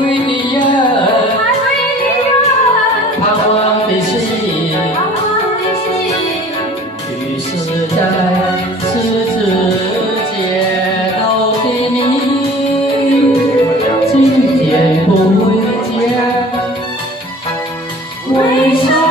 归的，盼望的心，盼望的心，于是在十字街头的你，今天不会见微笑。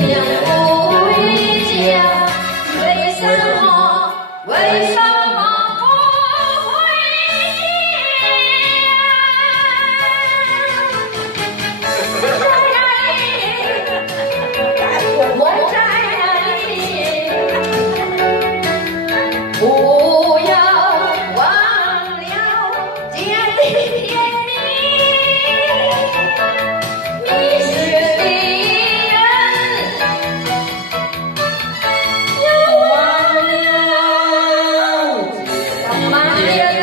Yeah. 할렐루야